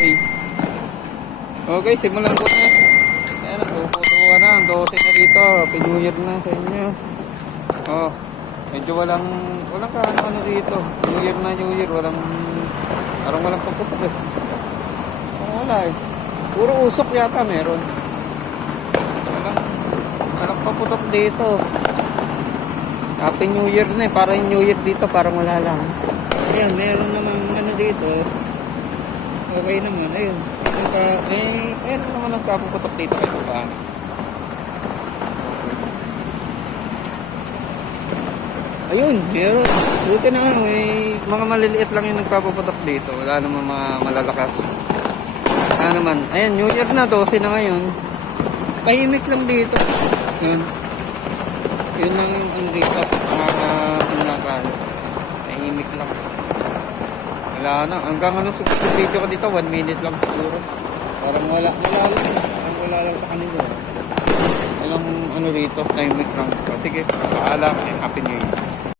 Okay. Okay, simulan ko na. Ayan, nagpuputuan na. Ang 12 na dito. Happy New Year na sa inyo. Oh, medyo walang kaano-ano dito. New Year na New Year. Parang walang pagputok eh. Wala eh. Puro usok yata meron. Walang paputok dito. Happy New Year na eh. Parang New Year dito, parang wala lang. Ayan, meron naman ano dito. Okay naman, ayun. Ayun naman ang paputok dito kahit paano. Ayun, meron. Buti na nga, mga maliliit lang yung nagpapaputok dito. Wala naman mga malalakas. Wala naman. Ayan, New Year na, 12 na ngayon. Tahimik lang dito. Yun. Yun lang yung dito. Tahimik lang. Wala na. Hanggang ano sa video ko dito, 1 minute lang siguro. Parang wala lang sa kanila. Walang ano dito, tahimik lang. Sige, paalam and Happy New Year.